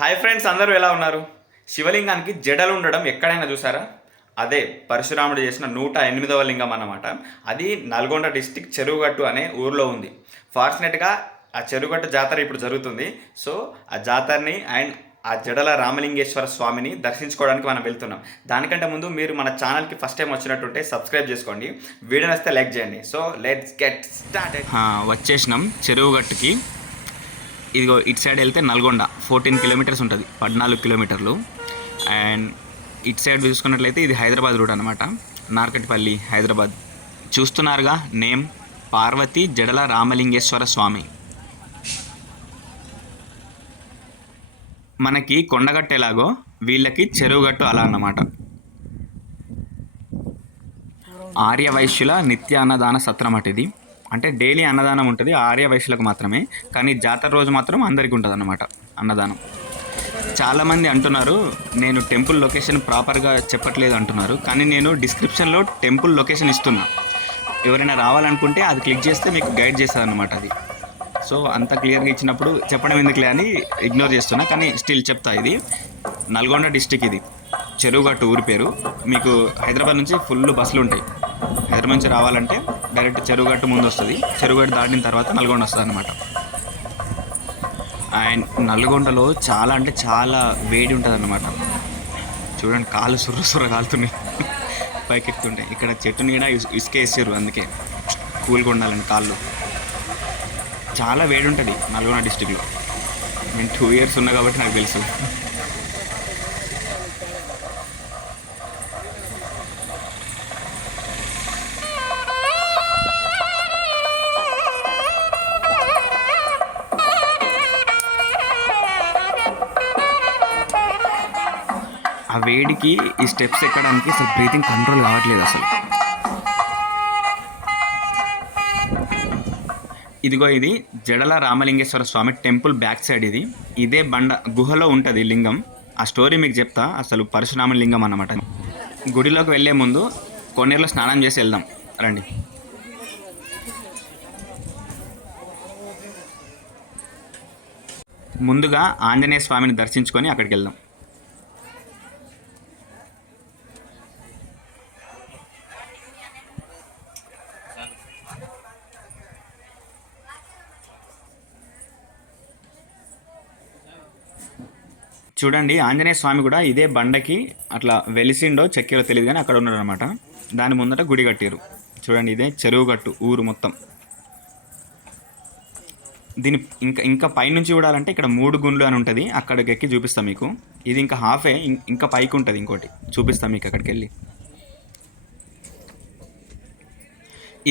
Hi friends అందరూ ఎలా ఉన్నారు? శివలింగానికి జడలు ఉండడం ఎక్కడైనా చూసారా? అదే పరశురాముడు చేసిన నూట ఎనిమిదవ లింగం అన్నమాట. అది నల్గొండ డిస్టిక్ చెరువుగట్టు అనే ఊర్లో ఉంది. ఫార్చునేట్గా ఆ చెరువుగట్టు జాతర ఇప్పుడు జరుగుతుంది. సో ఆ జాతరని అండ్ ఆ జడల రామలింగేశ్వర స్వామిని దర్శించుకోవడానికి మనం వెళ్తున్నాం. దానికంటే ముందు మీరు మన ఛానల్కి ఫస్ట్ టైం వచ్చినట్టుంటే సబ్స్క్రైబ్ చేసుకోండి. వీడియో నచ్చితే లైక్ చేయండి. సో లెట్స్ గెట్ స్టార్ట్ వచ్చేసినాం చెరువుగట్టుకి. ఇదిగో ఇటు సైడ్ వెళ్తే నల్గొండ. ఫోర్టీన్ కిలోమీటర్స్ ఉంటుంది. పద్నాలుగు కిలోమీటర్లు. అండ్ ఇటు సైడ్ చూసుకున్నట్లయితే ఇది హైదరాబాద్ రూట్ అనమాట నార్కట్పల్లి హైదరాబాద్. చూస్తున్నారుగా నేమ్ పార్వతి జడల రామలింగేశ్వర స్వామి. మనకి కొండగట్టు ఎలాగో వీళ్ళకి చెరువుగట్టు అలా అన్నమాట. ఆర్య వైశ్యుల నిత్య అన్నదాన సత్రం అటు ఇది. అంటే డైలీ అన్నదానం ఉంటుంది ఆర్య వైశ్యులకు మాత్రమే. కానీ జాతర రోజు మాత్రం అందరికీ ఉంటుంది అన్నమాట అన్నదానం. చాలామంది అంటున్నారు నేను టెంపుల్ లొకేషన్ ప్రాపర్గా చెప్పట్లేదు అంటున్నారు కానీ నేను డిస్క్రిప్షన్లో టెంపుల్ లొకేషన్ ఇస్తున్నా. ఎవరైనా రావాలనుకుంటే అది క్లిక్ చేస్తే మీకు గైడ్ చేస్తుంది అనమాట అది. సో అంత క్లియర్గా ఇచ్చినప్పుడు చెప్పడం ఎందుకులే అని ఇగ్నోర్ చేస్తున్నా కానీ స్టిల్ చెప్తా ఇది. నల్గొండ డిస్టిక్ ఇది. చెరువుగట్టు ఊరి పేరు. మీకు హైదరాబాద్ నుంచి ఫుల్ బస్సులు ఉంటాయి హైదరాబాద్ నుంచి రావాలంటే డైరెక్ట్ చెరువుగట్టు ముందు వస్తుంది చెరువుగట్టు దాటిన తర్వాత నల్గొండ వస్తుంది అనమాట అండ్ నల్గొండలో చాలా అంటే చాలా వేడి ఉంటుంది అనమాట చూడండి కాలు సుర్ర సుర్ర కాలుతున్నాయి. పైకి ఎక్కుతుంటాయి ఇక్కడ చెట్టుని కూడా ఇసుక వేసారు అందుకే. కూల్గా ఉండాలండి కాళ్ళు. చాలా వేడి ఉంటుంది నల్గొండ డిస్టిక్లో. నేను టూ ఇయర్స్ ఉన్నా కాబట్టి నాకు తెలుసు. ఆ వేడికి ఈ స్టెప్స్ ఎక్కడానికి అసలు బ్రీతింగ్ కంట్రోల్ కావట్లేదు అసలు. ఇదిగో ఇది Jadala Ramalingeshwara Swamy temple back side ఇది. ఇదే బండ గుహలో ఉంటుంది లింగం. ఆ స్టోరీ మీకు చెప్తా అసలు పరశురామ లింగం అన్నమాట. గుడిలోకి వెళ్ళే ముందు కొన్నేరులో స్నానం చేసి వెళ్దాం. రండి. ముందుగా ఆంజనేయ స్వామిని దర్శించుకొని అక్కడికి వెళ్దాం. చూడండి ఆంజనేయ స్వామి కూడా ఇదే బండకి అట్లా వెలిసిండో చెక్కిరో తెలియదు కానీ అక్కడ ఉన్నాడు అనమాట దాని ముందట గుడి కట్టారు చూడండి ఇదే చెరువు గట్టు ఊరు మొత్తం. దీని ఇంకా ఇంకా పైనుంచి చూడాలంటే ఇక్కడ మూడు గుండ్లు అని ఉంటుంది. అక్కడికి ఎక్కి చూపిస్తాం మీకు. ఇది ఇంకా హాఫే ఇంకా పైకి ఉంటుంది ఇంకోటి. చూపిస్తాం మీకు అక్కడికి వెళ్ళి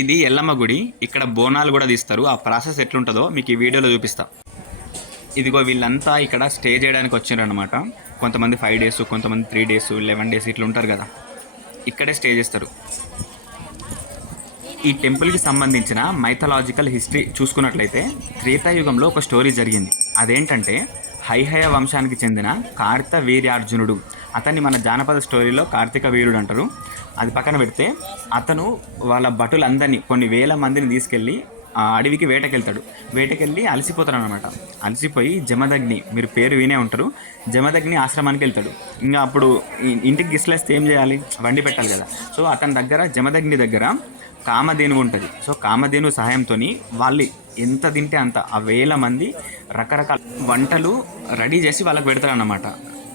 ఇది ఎల్లమ్మ గుడి. ఇక్కడ బోనాలు కూడా తీస్తారు. ఆ ప్రాసెస్ ఎట్లుంటుందో మీకు ఈ వీడియోలో చూపిస్తా. ఇదిగో వీళ్ళంతా ఇక్కడ స్టే చేయడానికి వచ్చారు అనమాట కొంతమంది ఫైవ్ డేస్ కొంతమంది త్రీ డేస్ లెవెన్ డేస్ ఇట్లా ఉంటారు కదా. ఇక్కడే స్టే చేస్తారు. ఈ టెంపుల్కి సంబంధించిన మైథలాజికల్ హిస్టరీ చూసుకున్నట్లయితే త్రేతాయుగంలో ఒక స్టోరీ జరిగింది. అదేంటంటే హైహయ వంశానికి చెందిన కార్త వీర్యార్జునుడు అతన్ని మన జానపద స్టోరీలో కార్తీక వీరుడు అంటారు. అది పక్కన పెడితే అతను వాళ్ళ భటులందరినీ కొన్ని వేల మందిని తీసుకెళ్ళి అడవికి వేటకెళ్తాడు. వేటకెళ్ళి అలసిపోతాడు అనమాట అలసిపోయి జమదగ్ని మీరు పేరు వినే ఉంటారు. జమదగ్ని ఆశ్రమానికి వెళ్తాడు. ఇంకా అప్పుడు ఇంటికి గిస్లేస్తే ఏం చేయాలి? వండి పెట్టాలి కదా. సో అతని దగ్గర జమదగ్ని దగ్గర కామధేనువు ఉంటుంది. సో కామధేను సహాయంతో వాళ్ళు ఎంత తింటే అంత ఆ వేల మంది రకరకాల వంటలు రెడీ చేసి వాళ్ళకి పెడతారు అన్నమాట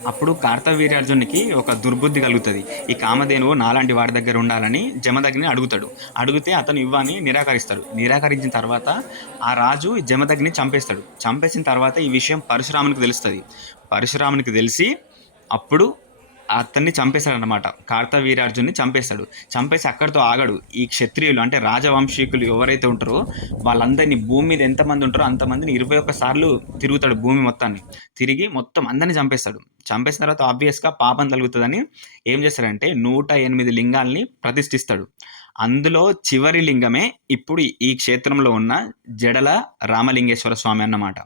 అప్పుడు కార్తవీర్యార్జునికి ఒక దుర్బుద్ధి కలుగుతుంది. ఈ కామధేనువు నాలాంటి వాడి దగ్గర ఉండాలని జమదగ్ని అడుగుతాడు. అడిగితే అతను ఇవ్వని నిరాకరిస్తాడు. నిరాకరించిన తర్వాత ఆ రాజు జమదగ్ని చంపేస్తాడు. చంపేసిన తర్వాత ఈ విషయం పరశురామునికి తెలుస్తుంది. పరశురామునికి తెలిసి అప్పుడు అతన్ని చంపేశాడనమాట కార్తవీరార్జున్ని చంపేస్తాడు. చంపేసి అక్కడితో ఆగడు. ఈ క్షత్రియులు అంటే రాజవంశీకులు ఎవరైతే ఉంటారో వాళ్ళందరినీ భూమి మీద ఎంతమంది ఉంటారో అంతమందిని ఇరవై ఒక్క సార్లు తిరుగుతాడు భూమి మొత్తాన్ని. తిరిగి మొత్తం అందరిని చంపేస్తాడు. చంపేసిన తర్వాత ఆబ్వియస్గా పాపం కలుగుతుందని ఏం చేస్తాడంటే నూట ఎనిమిది లింగాల్ని ప్రతిష్ఠిస్తాడు. అందులో చివరి లింగమే ఇప్పుడు ఈ క్షేత్రంలో ఉన్న జడల రామలింగేశ్వర స్వామి అన్నమాట.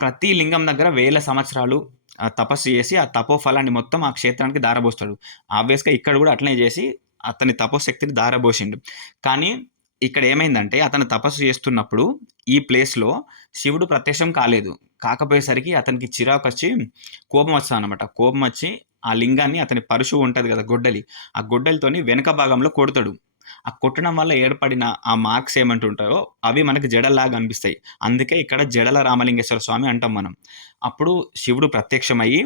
ప్రతి లింగం దగ్గర వేల సంవత్సరాలు ఆ, తపస్సు చేసి ఆ తపోఫలాన్ని మొత్తం ఆ క్షేత్రానికి దారబోస్తాడు ఆబ్వియస్గా ఇక్కడ కూడా అట్లనే చేసి అతని తపోశక్తిని దారబోసిండు కానీ ఇక్కడ ఏమైందంటే అతను తపస్సు చేస్తున్నప్పుడు ఈ ప్లేస్‌లో శివుడు ప్రత్యక్షం కాలేదు. కాకపోయేసరికి అతనికి చిరాకు వచ్చి కోపం అనమాట కోపం వచ్చి ఆ లింగాన్ని అతని పరుశు ఉంటుంది కదా! గొడ్డలి. ఆ గొడ్డలితోని వెనక భాగంలో కొడతాడు. ఆ కొట్టడం వల్ల ఏర్పడిన ఆ మార్క్స్ ఏమంటుంటాయో అవి మనకు జడల్లాగా అనిపిస్తాయి. అందుకే ఇక్కడ జడల రామలింగేశ్వర స్వామి అంటాం మనం. అప్పుడు శివుడు ప్రత్యక్షమయ్యి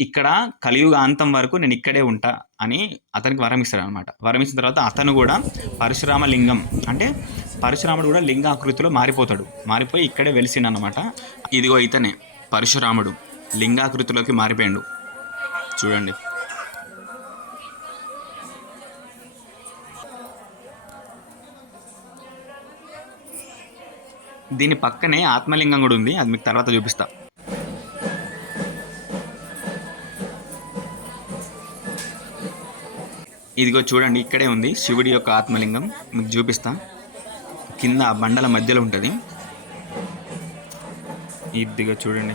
ఇక్కడ కలియుగ అంతం వరకు నేను ఇక్కడే ఉంటా అని అతనికి వరం ఇస్తాడనమాట. వరం ఇచ్చిన తర్వాత అతను కూడా పరశురామ లింగం అంటే పరశురాముడు కూడా లింగ ఆకృతిలో మారిపోతాడు. మారిపోయి ఇక్కడే వెలిసిండనమాట. ఇదిగో ఇతనే పరశురాముడు లింగాకృతిలోకి మారిపోయాడు చూడండి. దీని పక్కనే ఆత్మలింగం కూడా ఉంది. అది మీకు తర్వాత చూపిస్తా. ఇదిగో చూడండి ఇక్కడే ఉంది. శివుడి యొక్క ఆత్మలింగం. మీకు చూపిస్తా. కింద ఆ బండల మధ్యలో ఉంటుంది. ఇదిగో చూడండి.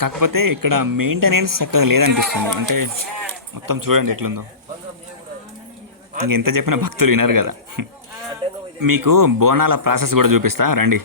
కాకపోతే ఇక్కడ మెయింటెనెన్స్ చక్కగా లేదనిపిస్తుంది. అంటే మొత్తం చూడండి ఎట్లుందో. ఇంకెంత చెప్పిన భక్తులు వినరు కదా. మీకు బోనాల ప్రాసెస్ కూడా చూపిస్తా. రండి.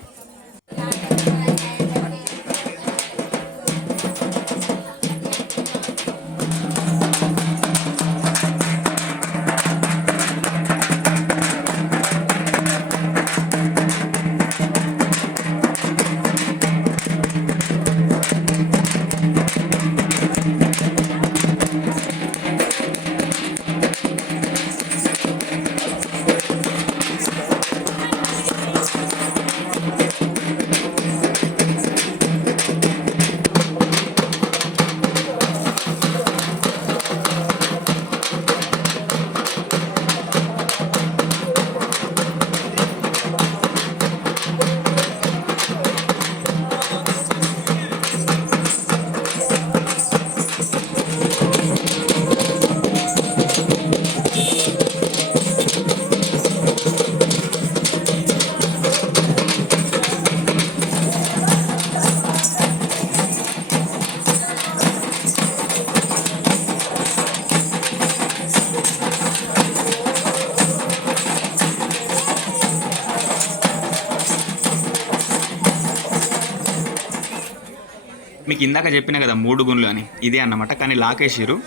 మీకు ఇందాక చెప్పిన కదా మూడు గుండ్లు అని. ఇదే అన్నమాట. కానీ లాకేసిరు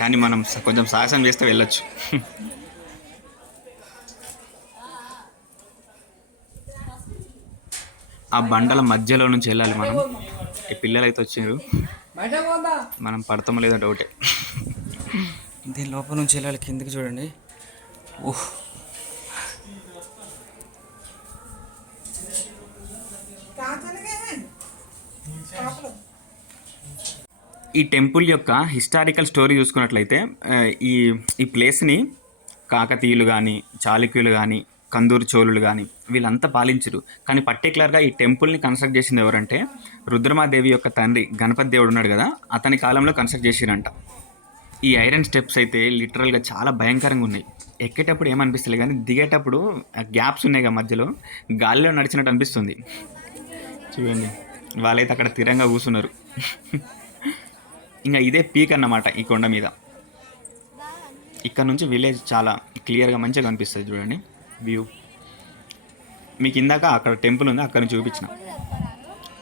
కానీ మనం కొంచెం సాహసం చేస్తే వెళ్ళొచ్చు. ఆ బండల మధ్యలో నుంచి వెళ్ళాలి మనం. ఈ పిల్లలు అయితే వచ్చారు. మనం పడతామో లేదో డౌటే. దీని లోపల నుంచి వెళ్ళాలి కిందికి చూడండి. ఓహ్ ఈ టెంపుల్ యొక్క హిస్టారికల్ స్టోరీ చూసుకున్నట్లయితే ఈ ఈ ప్లేస్ని కాకతీయులు కానీ చాళుక్యులు కానీ కందూరు చోళులు కానీ వీళ్ళంతా పాలించరు. కానీ పర్టికులర్గా ఈ టెంపుల్ని కన్స్ట్రక్ట్ చేసింది ఎవరంటే రుద్రమాదేవి యొక్క తండ్రి గణపతి దేవుడు ఉన్నాడు కదా అతని కాలంలో కన్స్ట్రక్ట్ చేసిరంట. ఈ ఐరన్ స్టెప్స్ అయితే లిటరల్గా చాలా భయంకరంగా ఉన్నాయి. ఎక్కేటప్పుడు ఏమనిపిస్తలే కానీ దిగేటప్పుడు గ్యాప్స్ ఉన్నాయి కదా మధ్యలో గాలిలో నడిచినట్టు అనిపిస్తుంది. చూడండి వాళ్ళైతే అక్కడ స్థిరంగా కూర్చున్నారు. ఇంకా ఇదే పీక్ అన్నమాట ఈ కొండ మీద. ఇక్కడ నుంచి విలేజ్ చాలా క్లియర్గా మంచిగా కనిపిస్తుంది చూడండి వ్యూ. మీకు ఇందాక అక్కడ టెంపుల్ ఉంది అక్కడ నుంచి చూపించిన.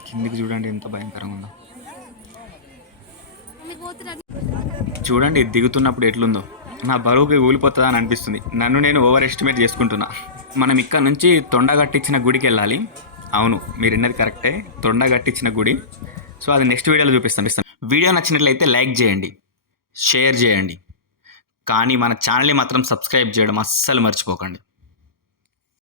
కిందికి చూడండి ఎంత భయంకరంగా ఉందో. చూడండి దిగుతున్నప్పుడు ఎట్లుందో. నా బరువుకి ఊలిపోతుందా అని అనిపిస్తుంది. నన్ను నేను ఓవర్ ఎస్టిమేట్ చేసుకుంటున్నా. మనం ఇక్కడ నుంచి తొండ కట్టించిన గుడికి వెళ్ళాలి. అవును మీరు విన్నది కరెక్టే తొండ కట్టించిన గుడి. సో అది నెక్స్ట్ వీడియోలో చూపిస్తాను ఇస్తాను వీడియో నచ్చినట్లయితే లైక్ చేయండి షేర్ చేయండి. కానీ మన ఛానల్ని మాత్రం సబ్స్క్రైబ్ చేయడం అస్సలు మర్చిపోకండి.